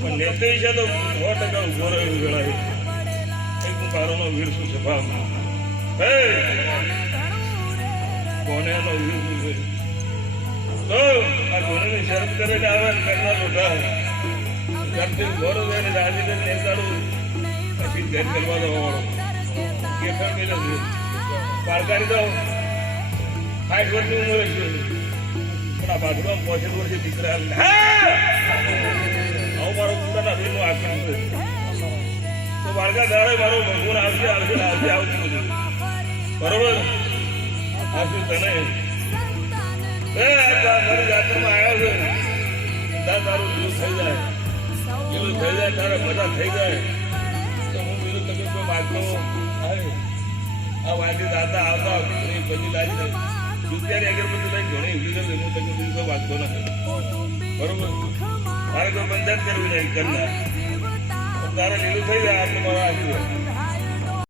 પણ નેતે છે તો 100% ઉભો રહ્યો વેળાએ એક હું તારોનો વીર છું સભા હે કોને નો વીર છું છે તો આ કોનેની શરત કરે આવે કરતા લોટા કરતી ગોરો વેને રાજી ને નેતાડું પછી ઘર કરવા દો કે ફેમિલે પારકારી દો 60 વર્ષની ઉંમર છે પણ આ બાજુમાં 65 વર્ષની દીકરા આવું મારો પોતાના વીરનો આક્રમ છે તો બાળકા દાડે મારો ભગવાન આવશે બરોબર આવશે તને મારી જાત્રામાં આવ્યો છે તારું લીલું થઈ જાય તારા બધા થઈ જાય તો હું બીજું તમે કોઈ માગતો આ વાંચી દાતા આવતા પછી લાગી દુનિયાની અગરબત્તી લઈને ઘણી વીર હું તમે બીજું કોઈ વાંચતો નથી બરોબર મારે કોઈ બંધન કરવું નહીં કરના તારે લીલું થઈ જાય આટલું મારા આશીર્વાદ